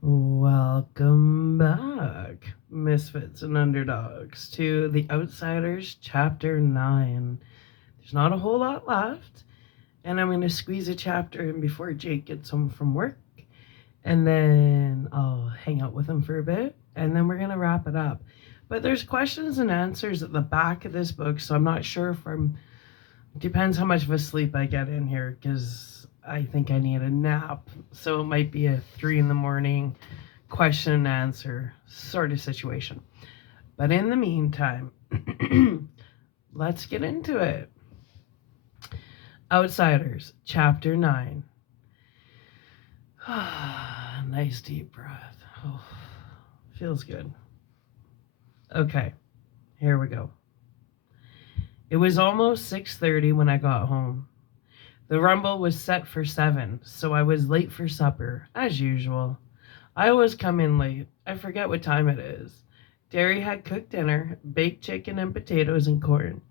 Welcome back, Misfits and Underdogs, to The Outsiders Chapter 9. There's not a whole lot left, and I'm going to squeeze a chapter in before Jake gets home from work, and then I'll hang out with him for a bit, and then we're going to wrap it up. But there's questions and answers at the back of this book, so I'm not sure if I'm. Depends how much of a sleep I get in here, because I think I need a nap. So it might be a 3 in the morning question and answer sort of situation. But in the meantime, let's get into it. Outsiders, Chapter 9. Nice deep breath. Oh, feels good. Okay, here we go. It was almost 6:30 when I got home. The rumble was set for 7, so I was late for supper, as usual. I always come in late. I forget what time it is. Derry had cooked dinner, baked chicken and potatoes and corn.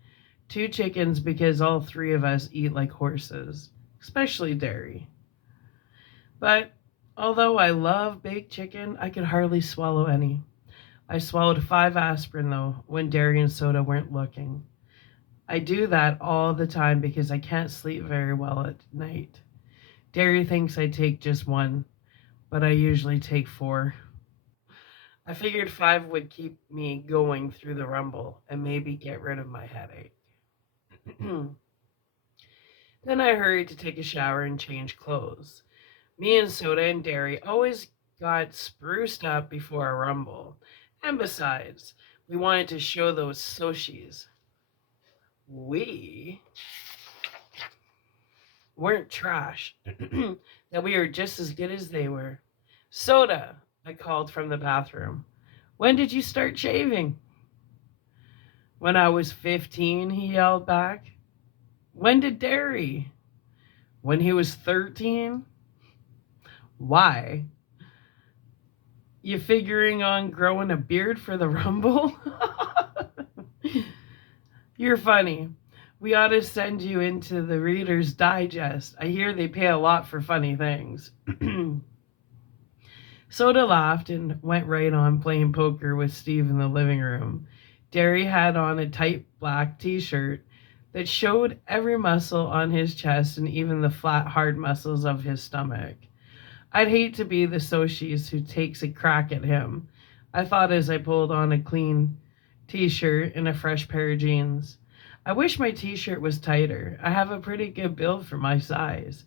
2 chickens because all 3 of us eat like horses, especially Derry. But although I love baked chicken, I could hardly swallow any. I swallowed 5 aspirin though when Derry and Soda weren't looking. I do that all the time because I can't sleep very well at night. Derry thinks I take just one, but I usually take 4. I figured 5 would keep me going through the rumble and maybe get rid of my headache. Then I hurried to take a shower and change clothes. Me and Soda and Derry always got spruced up before a rumble. And besides, we wanted to show those Soshis we weren't trash, that we were just as good as they were. Soda, I called from the bathroom. When did you start shaving? When I was 15, he yelled back. When did Derry? When he was 13? Why? You figuring on growing a beard for the rumble? You're funny. We ought to send you into the Reader's Digest. I hear they pay a lot for funny things. Soda laughed and went right on playing poker with Steve in the living room. Derry had on a tight black t shirt that showed every muscle on his chest and even the flat, hard muscles of his stomach. I'd hate to be the Soshis who takes a crack at him, I thought as I pulled on a clean t shirt and a fresh pair of jeans. I wish my t shirt was tighter. I have a pretty good build for my size,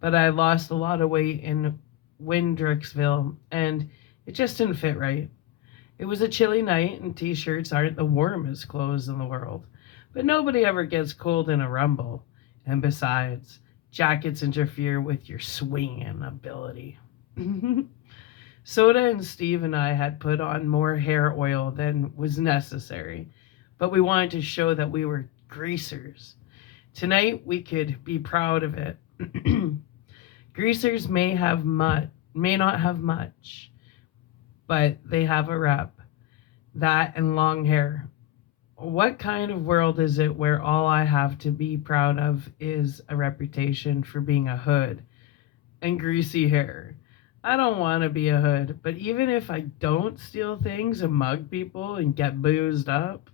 but I lost a lot of weight in Windrixville and it just didn't fit right. It was a chilly night and t shirts aren't the warmest clothes in the world, but nobody ever gets cold in a rumble. And besides, jackets interfere with your swinging ability. Soda and Steve and I had put on more hair oil than was necessary, but we wanted to show that we were greasers. Tonight we could be proud of it. Greasers may not have much, but they have a rep. That and long hair. What kind of world is it where all I have to be proud of is a reputation for being a hood and greasy hair? I don't want to be a hood, but even if I don't steal things and mug people and get boozed up,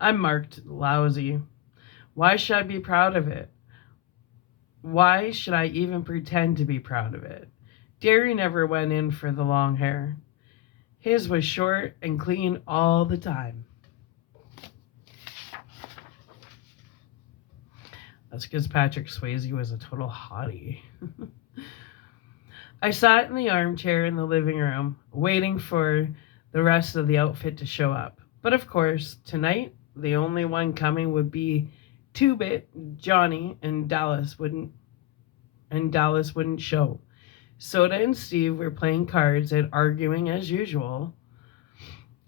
I'm marked lousy. Why should I be proud of it? Why should I even pretend to be proud of it? Derry never went in for the long hair. His was short and clean all the time. That's because Patrick Swayze was a total hottie. I sat in the armchair in the living room, waiting for the rest of the outfit to show up. But of course, tonight, the only one coming would be Two-Bit, Johnny, and Dallas wouldn't show. Soda and Steve were playing cards and arguing as usual.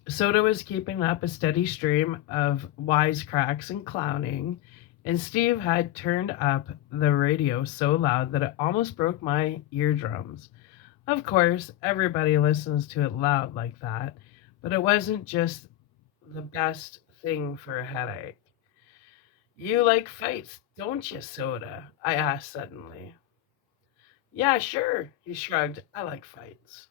Soda was keeping up a steady stream of wisecracks and clowning, and Steve had turned up the radio so loud that it almost broke my eardrums. Of course, everybody listens to it loud like that, but it wasn't just the best thing for a headache. You like fights, don't you, Soda? I asked suddenly. Yeah, sure, he shrugged. I like fights.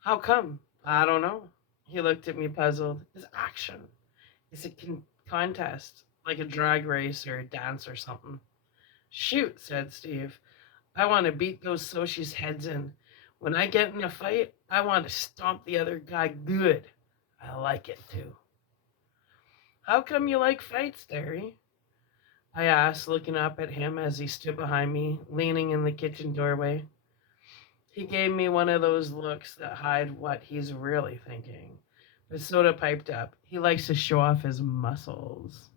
How come? I don't know. He looked at me puzzled. It's action. It's a contest, like a drag race or a dance or something. Shoot, said Steve. I want to beat those Soshis' heads in. When I get in a fight, I want to stomp the other guy good. I like it too. How come you like fights, Derry? I asked, looking up at him as he stood behind me, leaning in the kitchen doorway. He gave me one of those looks that hide what he's really thinking. But Soda piped up. He likes to show off his muscles.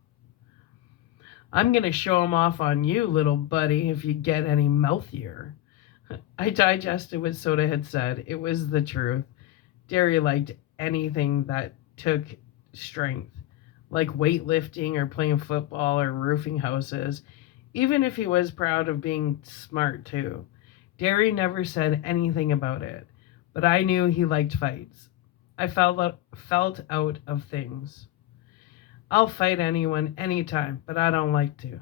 I'm going to show 'em off on you, little buddy, if you get any mouthier. I digested what Soda had said. It was the truth. Derry liked anything that took strength, like weightlifting or playing football or roofing houses, even if he was proud of being smart too. Derry never said anything about it, but I knew he liked fights. I felt out of things. I'll fight anyone anytime, but I don't like to.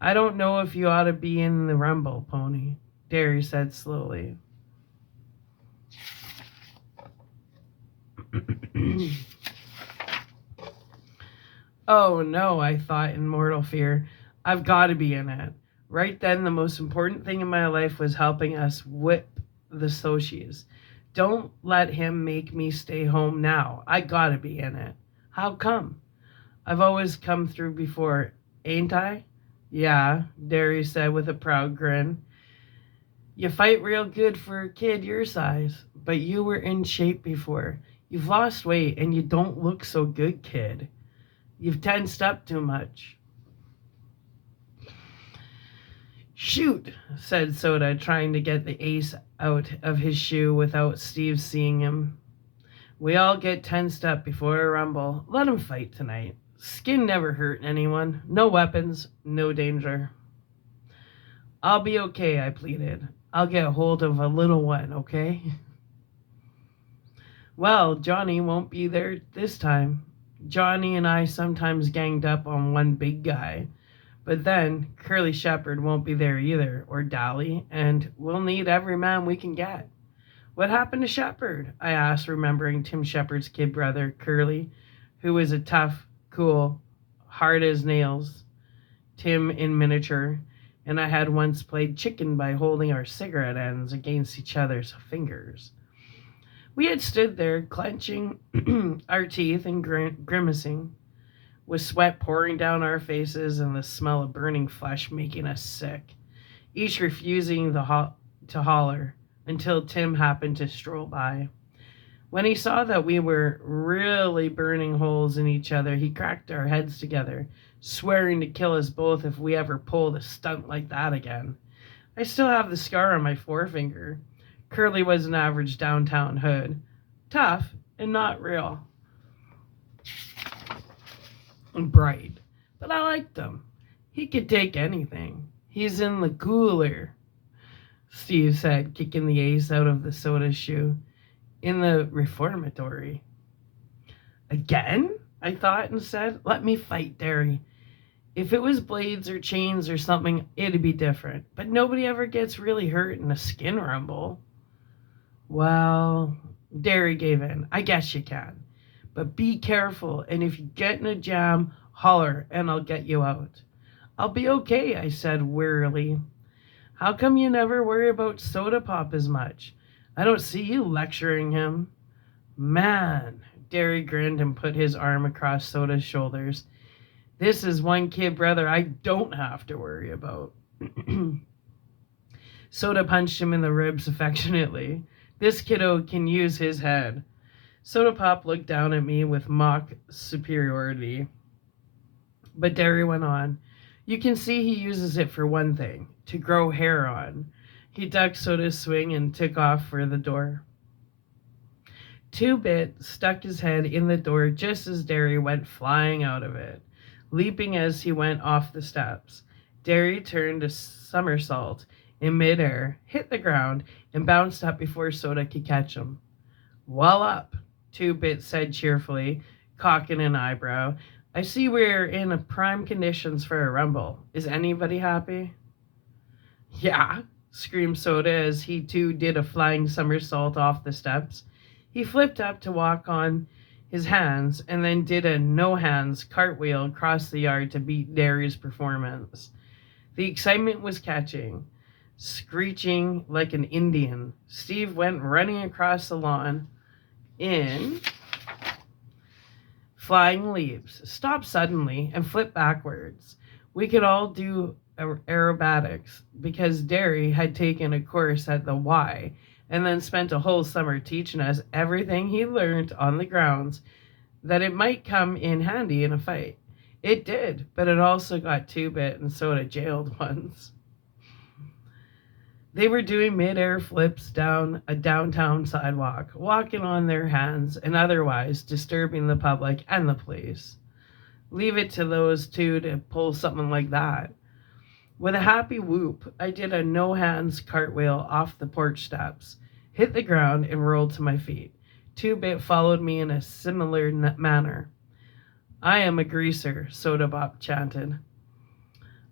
I don't know if you ought to be in the rumble, Pony, Derry said slowly. Oh no, I thought in mortal fear. I've got to be in it. Right then, the most important thing in my life was helping us whip the Soshis. Don't let him make me stay home now. I gotta be in it. How come? I've always come through before, ain't I? Yeah, Derry said with a proud grin. You fight real good for a kid your size, but you were in shape before. You've lost weight and you don't look so good, kid. You've tensed up too much. Shoot, said Soda, trying to get the ace out of his shoe without Steve seeing him. We all get tensed up before a rumble. Let 'em fight tonight. Skin never hurt anyone. No weapons, no danger. I'll be okay, I pleaded. I'll get hold of a little one, okay? Well, Johnny won't be there this time. Johnny and I sometimes ganged up on one big guy. But then Curly Shepherd won't be there either, or Dolly, and we'll need every man we can get. What happened to Shepherd? I asked, remembering Tim Shepherd's kid brother, Curly, who was a tough, cool, hard as nails Tim in miniature, and I had once played chicken by holding our cigarette ends against each other's fingers. We had stood there, clenching our teeth and grimacing, with sweat pouring down our faces and the smell of burning flesh making us sick, each refusing to holler until Tim happened to stroll by. When he saw that we were really burning holes in each other, he cracked our heads together, swearing to kill us both if we ever pulled a stunt like that again. I still have the scar on my forefinger. Curly was an average downtown hood. Tough and not real. And bright. But I liked him. He could take anything. He's in the cooler, Steve said, kicking the ace out of the Soda shoe. In the reformatory. Again? I thought and said. Let me fight, Derry. If it was blades or chains or something, it'd be different. But nobody ever gets really hurt in a skin rumble. Well, Derry gave in. I guess you can. But be careful, and if you get in a jam, holler, and I'll get you out. I'll be okay, I said wearily. How come you never worry about Soda Pop as much? I don't see you lecturing him. Man, Derry grinned and put his arm across Soda's shoulders. This is one kid brother I don't have to worry about. Soda punched him in the ribs affectionately. This kiddo can use his head. Soda Pop looked down at me with mock superiority. But Derry went on. You can see he uses it for one thing, to grow hair on. He ducked Soda's swing and took off for the door. Two-Bit stuck his head in the door just as Derry went flying out of it, leaping as he went off the steps. Derry turned a somersault in midair, hit the ground, and bounced up before Soda could catch him. Well up, Two-Bit said cheerfully, cocking an eyebrow. I see we're in a prime conditions for a rumble. Is anybody happy? Yeah, screamed Soda as he too did a flying somersault off the steps. He flipped up to walk on his hands and then did a no hands cartwheel across the yard to beat Derry's performance. The excitement was catching. Screeching like an Indian, Steve went running across the lawn in flying leaps, stopped suddenly, and flipped backwards. We could all do aerobatics because Derry had taken a course at the Y and then spent a whole summer teaching us everything he learned on the grounds that it might come in handy in a fight. It did, but it also got Two-Bit and Soda jailed once. They were doing mid-air flips down a downtown sidewalk, walking on their hands and otherwise disturbing the public and the police. Leave it to those two to pull something like that. With a happy whoop, I did a no-hands cartwheel off the porch steps, hit the ground, and rolled to my feet. Two-Bit followed me in a similar manner. I am a greaser, Soda Bop chanted.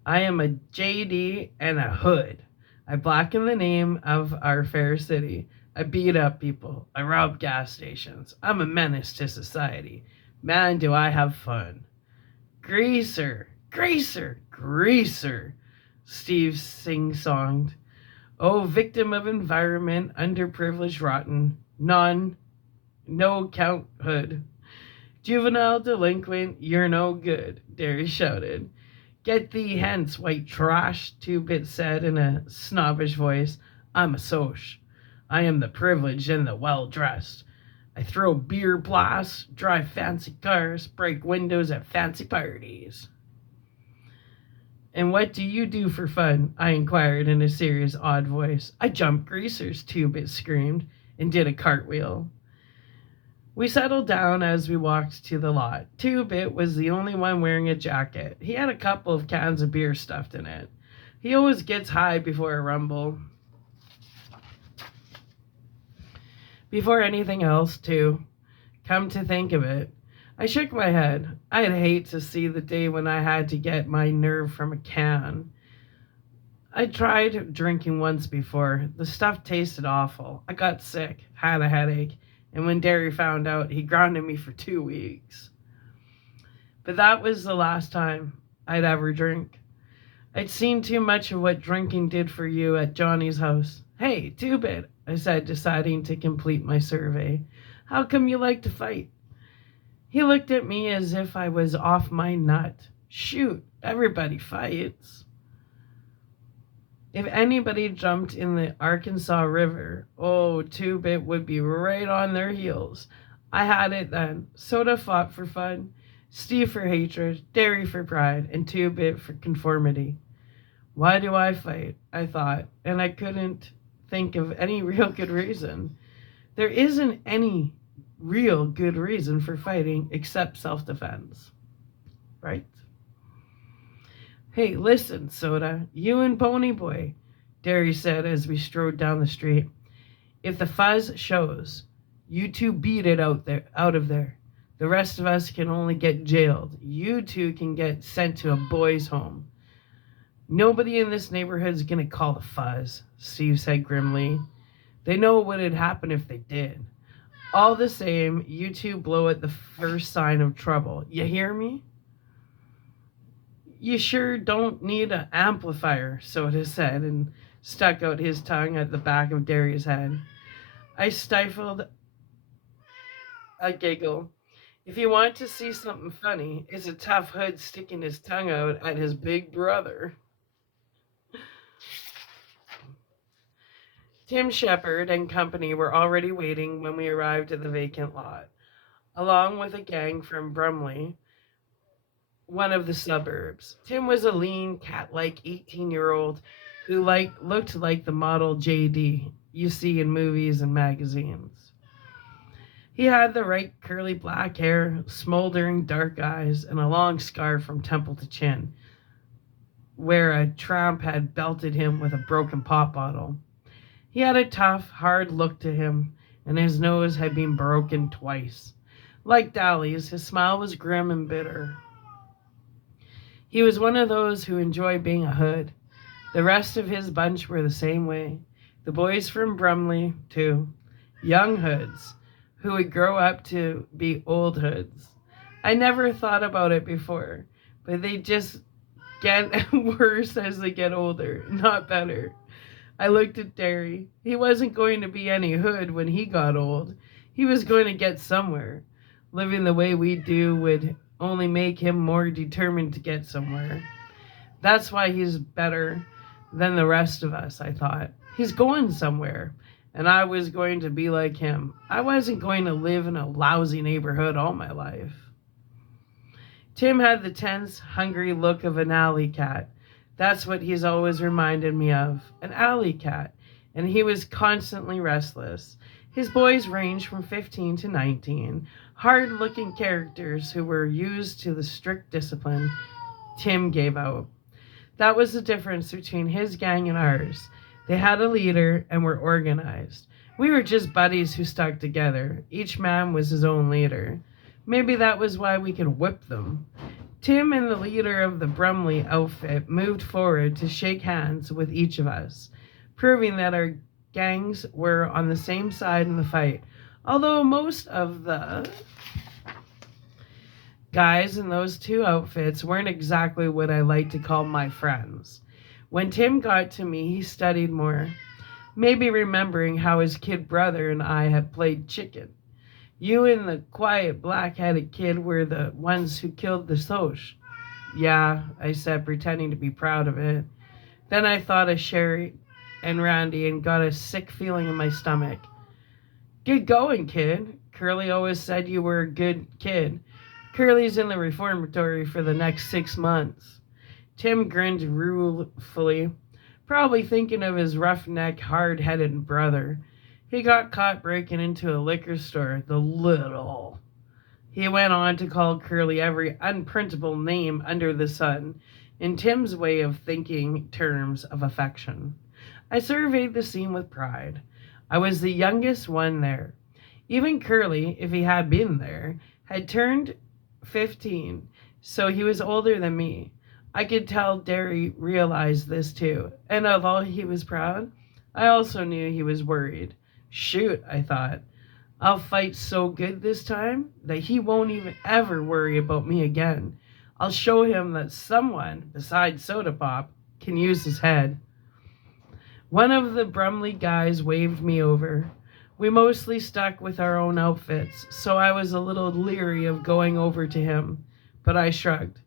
I am a JD and a hood. I blacken the name of our fair city. I beat up people. I rob gas stations. I'm a menace to society. Man, do I have fun. Greaser, greaser, greaser, Steve sing-songed. Oh, victim of environment, underprivileged, rotten, no count hood. Juvenile delinquent, you're no good, Derry shouted. Get thee hence, white trash, Two-Bit said in a snobbish voice. I'm a soc. I am the privileged and the well-dressed. I throw beer blasts, drive fancy cars, break windows at fancy parties. And what do you do for fun? I inquired in a serious, odd voice. I jump greasers, Two-Bit screamed, and did a cartwheel. We settled down as we walked to the lot. Two-Bit was the only one wearing a jacket. He had a couple of cans of beer stuffed in it. He always gets high before a rumble. Before anything else, too. Come to think of it. I shook my head. I'd hate to see the day when I had to get my nerve from a can. I tried drinking once before. The stuff tasted awful. I got sick, had a headache. And when Derry found out, he grounded me for 2 weeks. But that was the last time I'd ever drink. I'd seen too much of what drinking did for you at Johnny's house. Hey, Two-Bit, I said, deciding to complete my survey. How come you like to fight? He looked at me as if I was off my nut. Shoot, everybody fights. If anybody jumped in the Arkansas River, oh, Two-Bit would be right on their heels. I had it then. Soda fought for fun, Steve for hatred, Derry for pride, and Two-Bit for conformity. Why do I fight? I thought, and I couldn't think of any real good reason. There isn't any real good reason for fighting except self-defense, right? Hey, listen, Soda, you and Ponyboy, Derry said as we strode down the street. If the fuzz shows, you two beat it out of there. The rest of us can only get jailed. You two can get sent to a boys' home. Nobody in this neighborhood's gonna call the fuzz, Steve said grimly. They know what would happen if they did. All the same, you two blow at the first sign of trouble. You hear me? You sure don't need an amplifier, Soda said, and stuck out his tongue at the back of Derry's head. I stifled a giggle. If you want to see something funny, it's a tough hood sticking his tongue out at his big brother. Tim Shepard and company were already waiting when we arrived at the vacant lot, along with a gang from Brumley, one of the suburbs. Tim was a lean, cat-like 18-year-old who looked like the model JD you see in movies and magazines. He had the right curly black hair, smoldering dark eyes, and a long scar from temple to chin, where a tramp had belted him with a broken pop bottle. He had a tough, hard look to him, and his nose had been broken twice. Like Dolly's, his smile was grim and bitter. He was one of those who enjoy being a hood. The rest of his bunch were the same way. The boys from Brumley, too. Young hoods, who would grow up to be old hoods. I never thought about it before, but they just get worse as they get older, not better. I looked at Derry. He wasn't going to be any hood when he got old. He was going to get somewhere. Living the way we do would only make him more determined to get somewhere. That's why he's better than the rest of us, I thought. He's going somewhere, and I was going to be like him. I wasn't going to live in a lousy neighborhood all my life. Tim had the tense, hungry look of an alley cat. That's what he's always reminded me of, an alley cat, and he was constantly restless. His boys ranged from 15 to 19, hard-looking characters who were used to the strict discipline Tim gave out. That was the difference between his gang and ours. They had a leader and were organized. We were just buddies who stuck together. Each man was his own leader. Maybe that was why we could whip them. Tim and the leader of the Brumley outfit moved forward to shake hands with each of us, proving that our gangs were on the same side in the fight, although most of the guys in those two outfits weren't exactly what I like to call my friends. When Tim got to me, he studied more, maybe remembering how his kid brother and I had played chicken. You and the quiet black-headed kid were the ones who killed the Soch. Yeah, I said, pretending to be proud of it. Then I thought of Sherry and Randy and got a sick feeling in my stomach. Good going, kid. Curly always said you were a good kid. Curly's in the reformatory for the next 6 months. Tim grinned ruefully, probably thinking of his roughneck, hard-headed brother. He got caught breaking into a liquor store, the little. He went on to call Curly every unprintable name under the sun, in Tim's way of thinking terms of affection. I surveyed the scene with pride. I was the youngest one there. Even Curly, if he had been there, had turned 15, so he was older than me. I could tell Derry realized this too, and although he was proud, I also knew he was worried. Shoot, I thought. I'll fight so good this time that he won't even ever worry about me again. I'll show him that someone besides Soda Pop can use his head. One of the Brumley guys waved me over. We mostly stuck with our own outfits, so I was a little leery of going over to him, but I shrugged.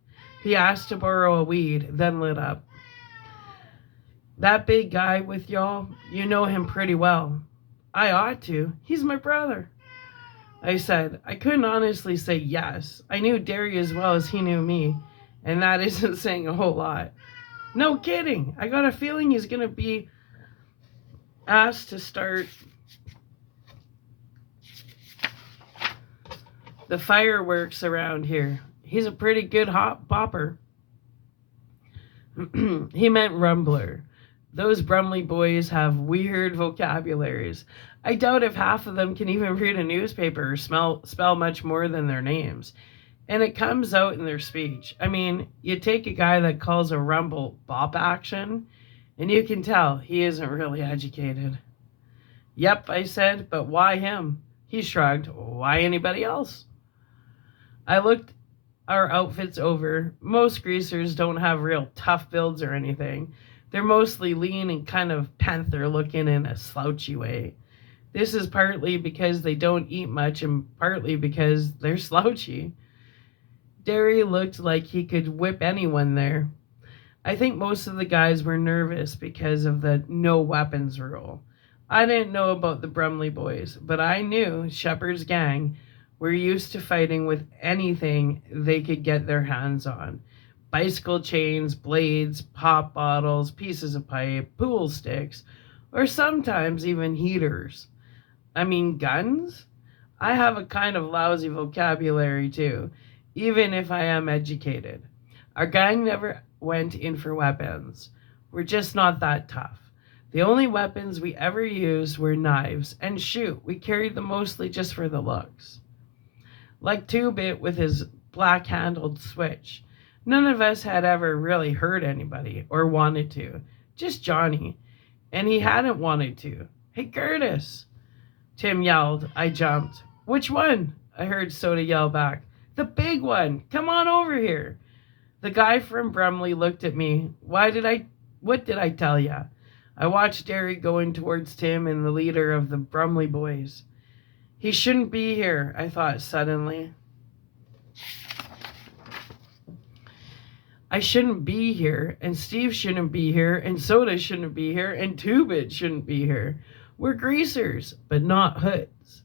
He asked to borrow a weed, then lit up. That big guy with y'all, you know him pretty well. I ought to. He's my brother. I said. I couldn't honestly say yes. I knew Derry as well as he knew me, and that isn't saying a whole lot. No kidding. I got a feeling he's going to be asked to start the fireworks around here. He's a pretty good hot bopper. He meant rumbler. Those Brumley boys have weird vocabularies. I doubt if half of them can even read a newspaper or spell much more than their names. And it comes out in their speech. I mean, you take a guy that calls a rumble bop action, and you can tell he isn't really educated. Yep, I said, but why him? He shrugged. Why anybody else? I looked our outfits over. Most greasers don't have real tough builds or anything. They're mostly lean and kind of panther looking in a slouchy way. This is partly because they don't eat much and partly because they're slouchy. Derry looked like he could whip anyone there. I think most of the guys were nervous because of the no weapons rule. I didn't know about the Brumley boys, but I knew Shepard's gang were used to fighting with anything they could get their hands on. Bicycle chains, blades, pop bottles, pieces of pipe, pool sticks, or sometimes even heaters. I mean, guns? I have a kind of lousy vocabulary too, even if I am educated. Our gang never went in for weapons. We're just not that tough. The only weapons we ever used were knives, and shoot, we carried them mostly just for the looks. Like Two-Bit with his black-handled switch. None of us had ever really hurt anybody, or wanted to. just Johnny, and he hadn't wanted to. Hey, Curtis, Tim yelled. I jumped. Which one? I heard Soda yell back. The big one. Come on over here. The guy from Brumley looked at me. What did I tell ya? I watched Derry going towards Tim and the leader of the Brumley boys. He shouldn't be here, I thought suddenly. I shouldn't be here, and Steve shouldn't be here, and Soda shouldn't be here, and Two-Bit shouldn't be here. We're greasers, but not hoods.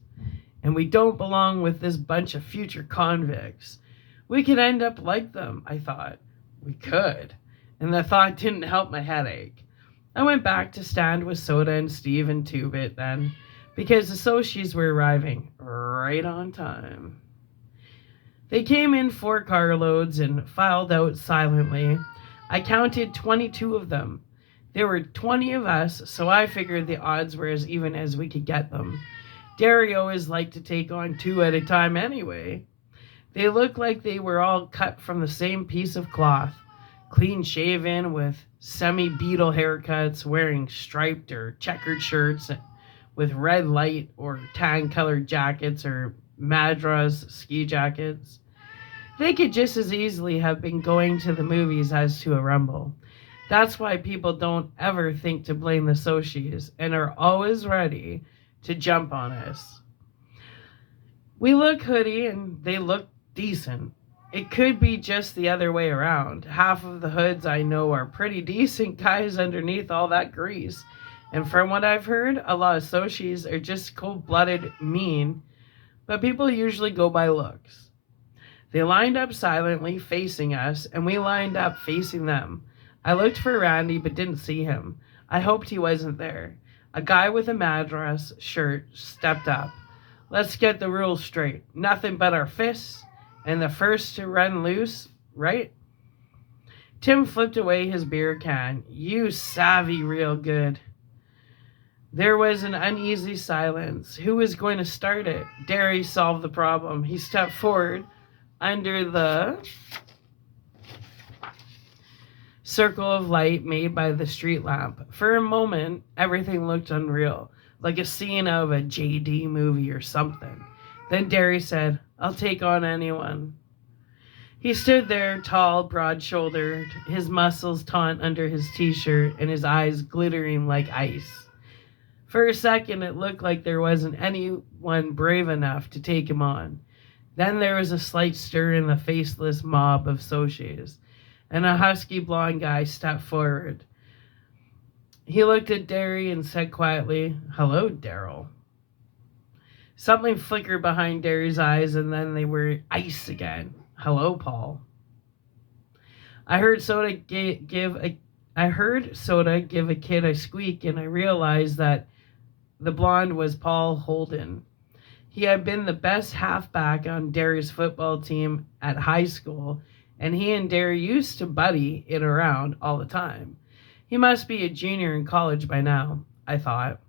And we don't belong with this bunch of future convicts. We could end up like them, I thought. We could. And the thought didn't help my headache. I went back to stand with Soda and Steve and Two-Bit then, because the Sochies were arriving right on time. They came in 4 carloads and filed out silently. I counted 22 of them. There were 20 of us, so I figured the odds were as even as we could get them. Derry always liked to take on 2 at a time anyway. They looked like they were all cut from the same piece of cloth, clean shaven with semi-beetle haircuts, wearing striped or checkered shirts with red light or tan-colored jackets or Madras ski jackets. They could just as easily have been going to the movies as to a rumble. That's why people don't ever think to blame the Sochies and are always ready to jump on us. We look hoodie and they look decent. It could be just the other way around. Half of the hoods I know are pretty decent guys underneath all that grease. And from what I've heard, a lot of Sochies are just cold-blooded mean, but people usually go by looks. They lined up silently, facing us, and we lined up facing them. I looked for Randy, but didn't see him. I hoped he wasn't there. A guy with a Madras shirt stepped up. Let's get the rules straight. Nothing but our fists, and the first to run loose, right? Tim flipped away his beer can. You savvy real good. There was an uneasy silence. Who was going to start it? Derry solved the problem. He stepped forward under the circle of light made by the street lamp. For a moment, everything looked unreal, like a scene of a JD movie or something. Then Derry said, I'll take on anyone. He stood there, tall, broad-shouldered, his muscles taut under his t-shirt and his eyes glittering like ice. For a second, it looked like there wasn't anyone brave enough to take him on. Then there was a slight stir in the faceless mob of Sochies, and a husky blonde guy stepped forward. He looked at Derry and said quietly, Hello, Daryl. Something flickered behind Derry's eyes, and then they were ice again. Hello, Paul. I heard Soda give a kid a squeak, and I realized that the blonde was Paul Holden. He had been the best halfback on Derry's football team at high school, and he and Derry used to buddy it around all the time. He must be a junior in college by now, I thought.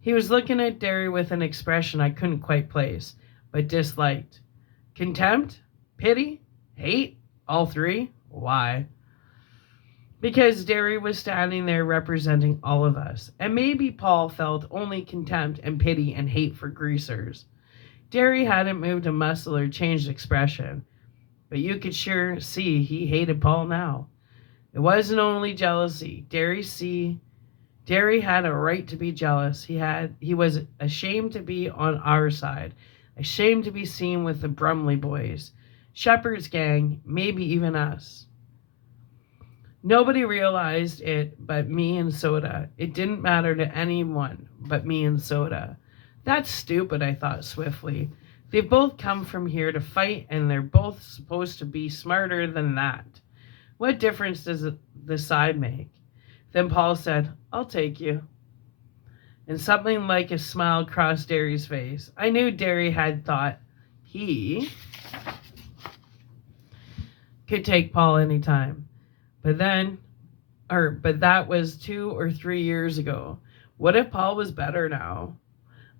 He was looking at Derry with an expression I couldn't quite place, but disliked. Contempt? Pity? Hate? All 3? Why? Because Derry was standing there representing all of us, and maybe Paul felt only contempt and pity and hate for greasers. Derry hadn't moved a muscle or changed expression, but you could sure see he hated Paul now. It wasn't only jealousy. Derry had a right to be jealous. He was ashamed to be on our side, ashamed to be seen with the Brumley boys, Shepard's gang, maybe even us. Nobody realized it but me and Soda. It didn't matter to anyone but me and Soda. That's stupid, I thought swiftly. They've both come from here to fight, and they're both supposed to be smarter than that. What difference does the side make? Then Paul said, I'll take you. And something like a smile crossed Derry's face. I knew Derry had thought he could take Paul anytime. But that was 2 or 3 years ago. What if Paul was better now?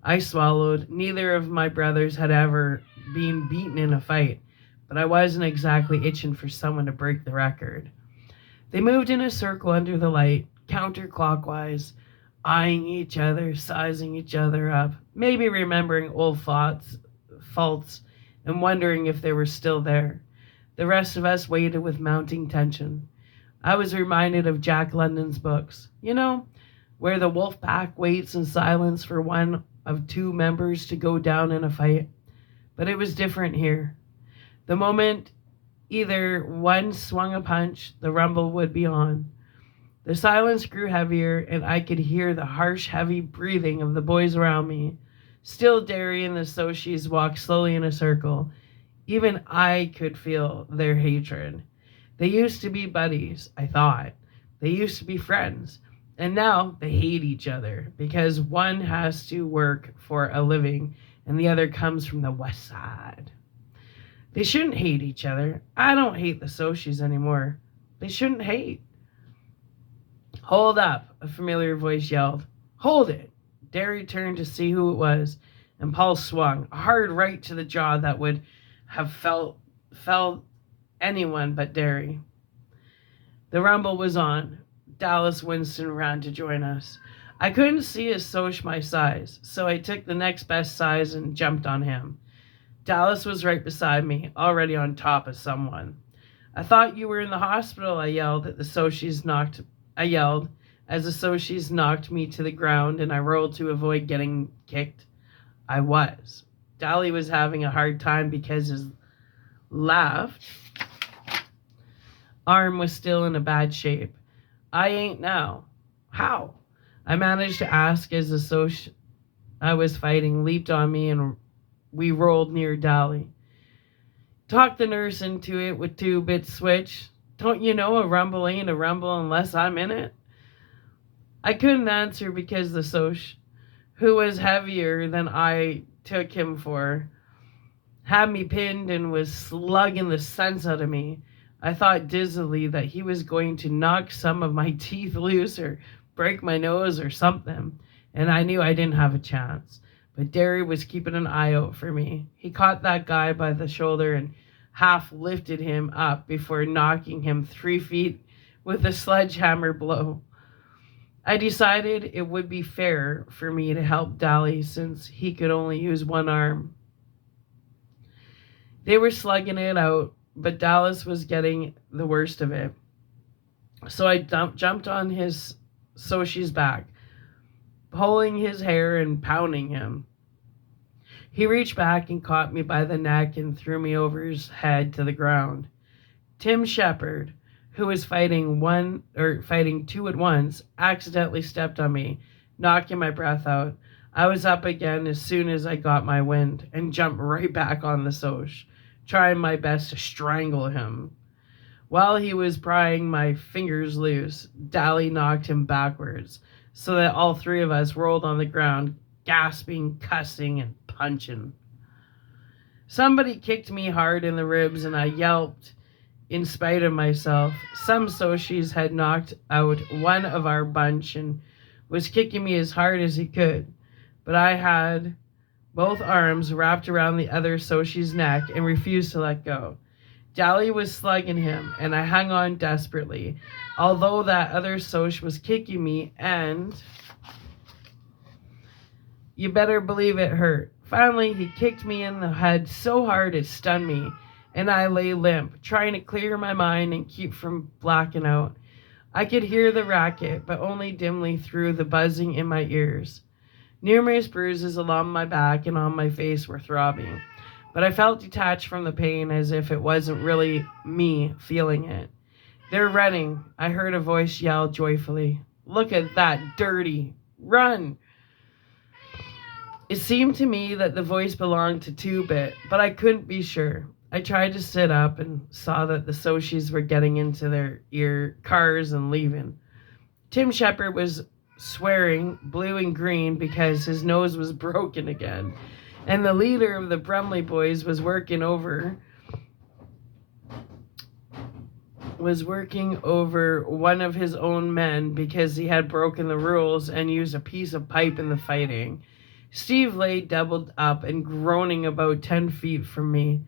I swallowed. Neither of my brothers had ever been beaten in a fight, but I wasn't exactly itching for someone to break the record. They moved in a circle under the light. counterclockwise, eyeing each other, sizing each other up, maybe remembering old faults, and wondering if they were still there. The rest of us waited with mounting tension. I was reminded of Jack London's books, where the wolf pack waits in silence for one of two members to go down in a fight. But it was different here. The moment either one swung a punch, the rumble would be on. The silence grew heavier, and I could hear the harsh, heavy breathing of the boys around me. Still, Derry and the Soshis walked slowly in a circle. Even I could feel their hatred. They used to be buddies, I thought. They used to be friends. And now they hate each other because one has to work for a living and the other comes from the west side. They shouldn't hate each other. I don't hate the Soshis anymore. They shouldn't hate. Hold up, a familiar voice yelled. Hold it. Derry turned to see who it was, and Paul swung, a hard right to the jaw that would have felled anyone but Derry. The rumble was on. Dallas Winston ran to join us. I couldn't see a Soch my size, so I took the next best size and jumped on him. Dallas was right beside me, already on top of someone. I thought you were in the hospital, I yelled as the Soshis knocked me to the ground and I rolled to avoid getting kicked. I was. Dally was having a hard time because his left arm was still in a bad shape. I ain't now. How? I managed to ask as the Soch I was fighting leaped on me and we rolled near Dally. Talked the nurse into it with 2-bit switch. Don't you know a rumble ain't a rumble unless I'm in it? I couldn't answer because the Soch, who was heavier than I took him for, had me pinned and was slugging the sense out of me. I thought dizzily that he was going to knock some of my teeth loose or break my nose or something, and I knew I didn't have a chance. But Derry was keeping an eye out for me. He caught that guy by the shoulder and half lifted him up before knocking him 3 feet with a sledgehammer blow. I decided it would be fair for me to help Dally since he could only use one arm. They were slugging it out, but Dallas was getting the worst of it. So I jumped on his Sochi's back, pulling his hair and pounding him. He reached back and caught me by the neck and threw me over his head to the ground. Tim Shepard, who was fighting two at once, accidentally stepped on me, knocking my breath out. I was up again as soon as I got my wind and jumped right back on the Soch, trying my best to strangle him. While he was prying my fingers loose, Dally knocked him backwards, so that all 3 of us rolled on the ground, gasping, cussing, and punching. Somebody kicked me hard in the ribs, and I yelped in spite of myself. Some Soshis had knocked out one of our bunch and was kicking me as hard as he could, but I had both arms wrapped around the other Sochi's neck and refused to let go. Dally was slugging him, and I hung on desperately, although that other Soch was kicking me, and you better believe it hurt. Finally, he kicked me in the head so hard it stunned me, and I lay limp, trying to clear my mind and keep from blacking out. I could hear the racket, but only dimly through the buzzing in my ears. Numerous bruises along my back and on my face were throbbing, but I felt detached from the pain as if it wasn't really me feeling it. They're running, I heard a voice yell joyfully. Look at that dirty! Run! It seemed to me that the voice belonged to 2-bit, but I couldn't be sure. I tried to sit up and saw that the Soshis were getting into their cars and leaving. Tim Shepard was swearing blue and green because his nose was broken again, and the leader of the Brumley boys was working over one of his own men because he had broken the rules and used a piece of pipe in the fighting. Steve lay doubled up and groaning about 10 feet from me,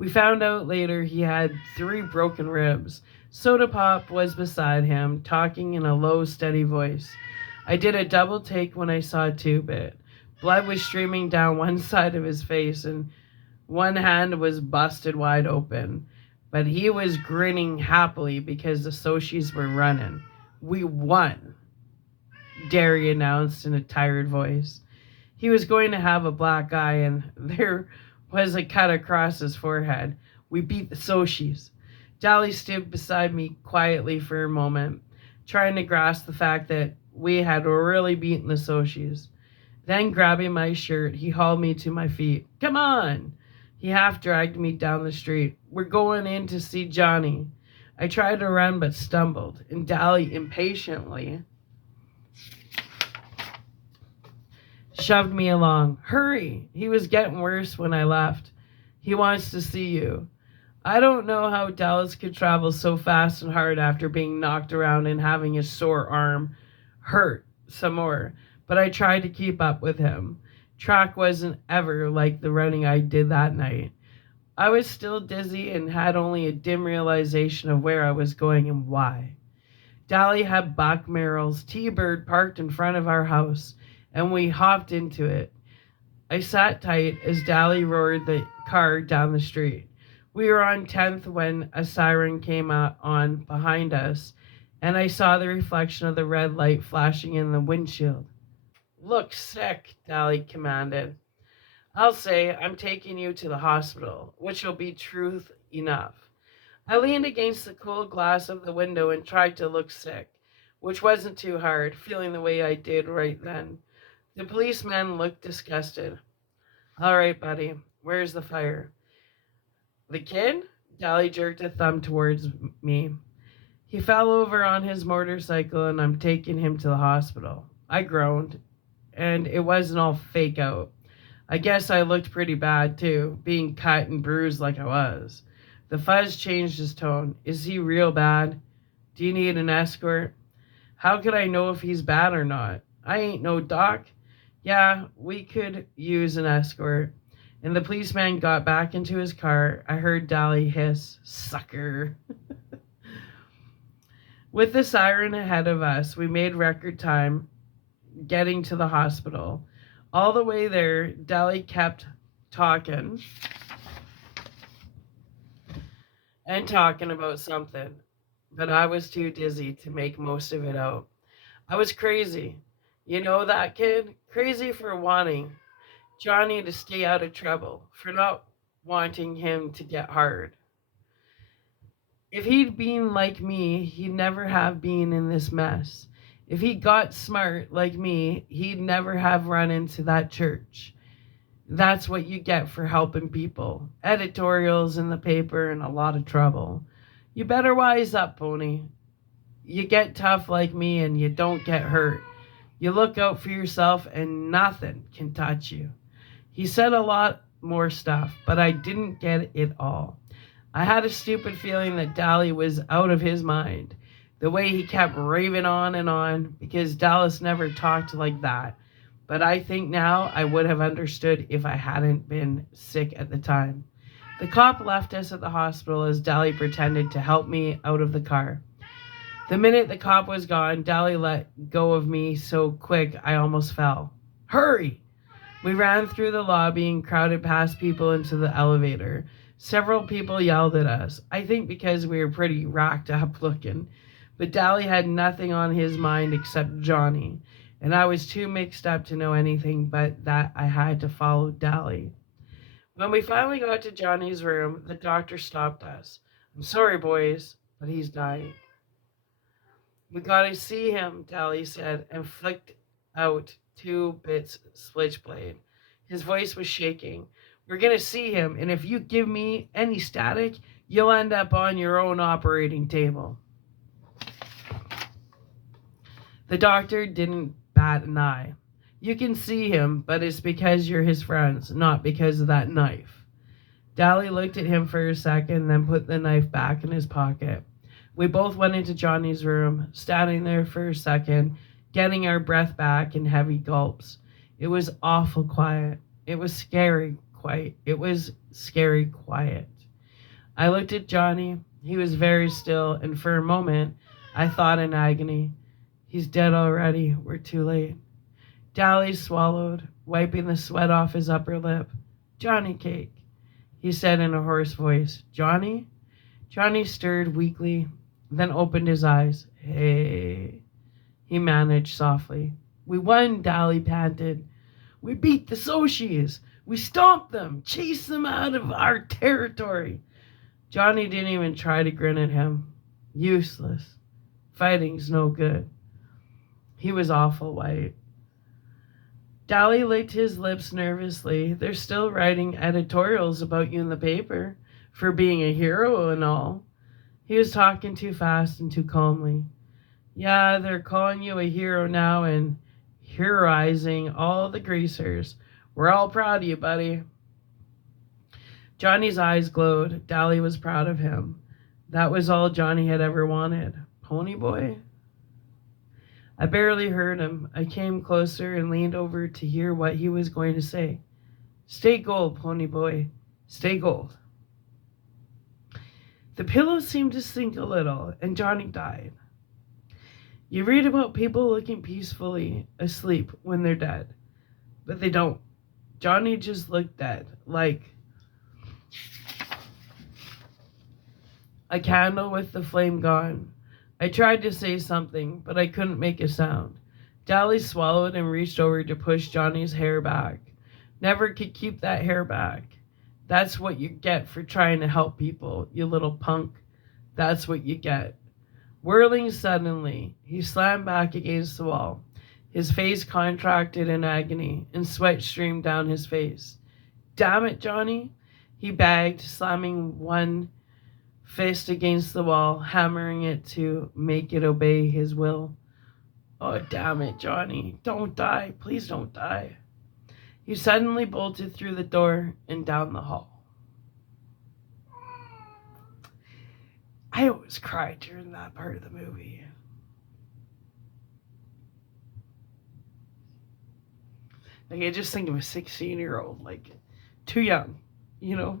We found out later he had 3 broken ribs. Soda Pop was beside him, talking in a low, steady voice. I did a double take when I saw Two Bit. Blood was streaming down one side of his face, and one hand was busted wide open. But he was grinning happily because the Soshis were running. We won, Derry announced in a tired voice. He was going to have a black eye, and there was a cut across his forehead. We beat the Soshis. Dally stood beside me quietly for a moment, trying to grasp the fact that we had really beaten the Soshis. Then, grabbing my shirt, he hauled me to my feet. Come on! He half dragged me down the street. We're going in to see Johnny. I tried to run but stumbled, and Dally impatiently shoved me along. Hurry! He was getting worse when I left. He wants to see you. I don't know how Dallas could travel so fast and hard after being knocked around and having his sore arm hurt some more, but I tried to keep up with him. Track wasn't ever like the running I did that night. I was still dizzy and had only a dim realization of where I was going and why. Dally had Buck Merrill's T-Bird parked in front of our house, and we hopped into it. I sat tight as Dally roared the car down the street. We were on 10th when a siren came on behind us, and I saw the reflection of the red light flashing in the windshield. Look sick, Dally commanded. I'll say I'm taking you to the hospital, which will be truth enough. I leaned against the cool glass of the window and tried to look sick, which wasn't too hard, feeling the way I did right then. The policeman looked disgusted. All right, buddy, where's the fire? The kid? Dally jerked a thumb towards me. He fell over on his motorcycle and I'm taking him to the hospital. I groaned, and it wasn't all fake out. I guess I looked pretty bad too, being cut and bruised like I was. The fuzz changed his tone. Is he real bad? Do you need an escort? How could I know if he's bad or not? I ain't no doc. Yeah, we could use an escort. And the policeman got back into his car. I heard Dally hiss, sucker. With the siren ahead of us, we made record time getting to the hospital. All the way there, Dally kept talking and talking about something, but I was too dizzy to make most of it out. I was crazy. You know that kid? Crazy for wanting Johnny to stay out of trouble, for not wanting him to get hard. If he'd been like me, he'd never have been in this mess. If he got smart like me, he'd never have run into that church. That's what you get for helping people. Editorials in the paper and a lot of trouble. You better wise up, Pony. You get tough like me and you don't get hurt. You look out for yourself and nothing can touch you. He said a lot more stuff, but I didn't get it all. I had a stupid feeling that Dally was out of his mind. The way he kept raving on and on, because Dallas never talked like that. But I think now I would have understood if I hadn't been sick at the time. The cop left us at the hospital as Dally pretended to help me out of the car. The minute the cop was gone, Dally let go of me so quick I almost fell. Hurry! We ran through the lobby and crowded past people into the elevator. Several people yelled at us, I think because we were pretty racked up looking. But Dally had nothing on his mind except Johnny, and I was too mixed up to know anything but that I had to follow Dally. When we finally got to Johnny's room, the doctor stopped us. I'm sorry, boys, but he's dying. We gotta see him, Dally said, and flicked out 2 bits switchblade. His voice was shaking. We're gonna see him, and if you give me any static, you'll end up on your own operating table. The doctor didn't bat an eye. You can see him, but it's because you're his friends, not because of that knife. Dally looked at him for a second, then put the knife back in his pocket. We both went into Johnny's room, standing there for a second, getting our breath back in heavy gulps. It was awful quiet. It was scary quiet. I looked at Johnny. He was very still, and for a moment, I thought in agony, he's dead already. We're too late. Dally swallowed, wiping the sweat off his upper lip. Johnny Cake, he said in a hoarse voice. Johnny? Johnny stirred weakly, then opened his eyes. Hey, he managed softly. We won, Dally panted. We beat the Soshis. We stomped them, chased them out of our territory. Johnny didn't even try to grin at him. Useless. Fighting's no good. He was awful white. Dally licked his lips nervously. They're still writing editorials about you in the paper for being a hero and all. He was talking too fast and too calmly. Yeah, they're calling you a hero now and heroizing all the greasers. We're all proud of you, buddy. Johnny's eyes glowed. Dally was proud of him. That was all Johnny had ever wanted. Pony boy? I barely heard him. I came closer and leaned over to hear what he was going to say. Stay gold, pony boy. Stay gold. The pillow seemed to sink a little, and Johnny died. You read about people looking peacefully asleep when they're dead, but they don't. Johnny just looked dead, like a candle with the flame gone. I tried to say something, but I couldn't make a sound. Dally swallowed and reached over to push Johnny's hair back. Never could keep that hair back. That's what you get for trying to help people, you little punk. That's what you get. Whirling suddenly, he slammed back against the wall. His face contracted in agony, and sweat streamed down his face. Damn it, Johnny, he begged, slamming one fist against the wall, hammering it to make it obey his will. Oh, damn it, Johnny. Don't die. Please don't die. He suddenly bolted through the door and down the hall. I always cried during that part of the movie. Like, I just think of a 16-year-old, like, too young, you know?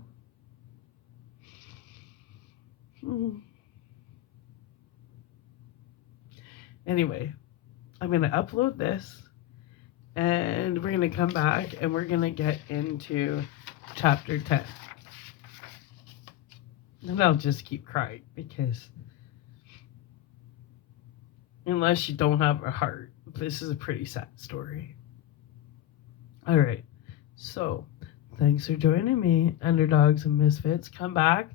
Anyway, I'm going to upload this, and we're going to come back, and we're going to get into chapter 10. And I'll just keep crying, because unless you don't have a heart, this is a pretty sad story. All right, so thanks for joining me, Underdogs and Misfits. Come back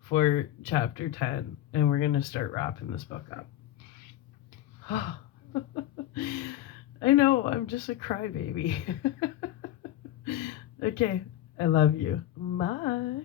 for chapter 10, and we're going to start wrapping this book up. I know, I'm just a crybaby. Okay, I love you. Bye.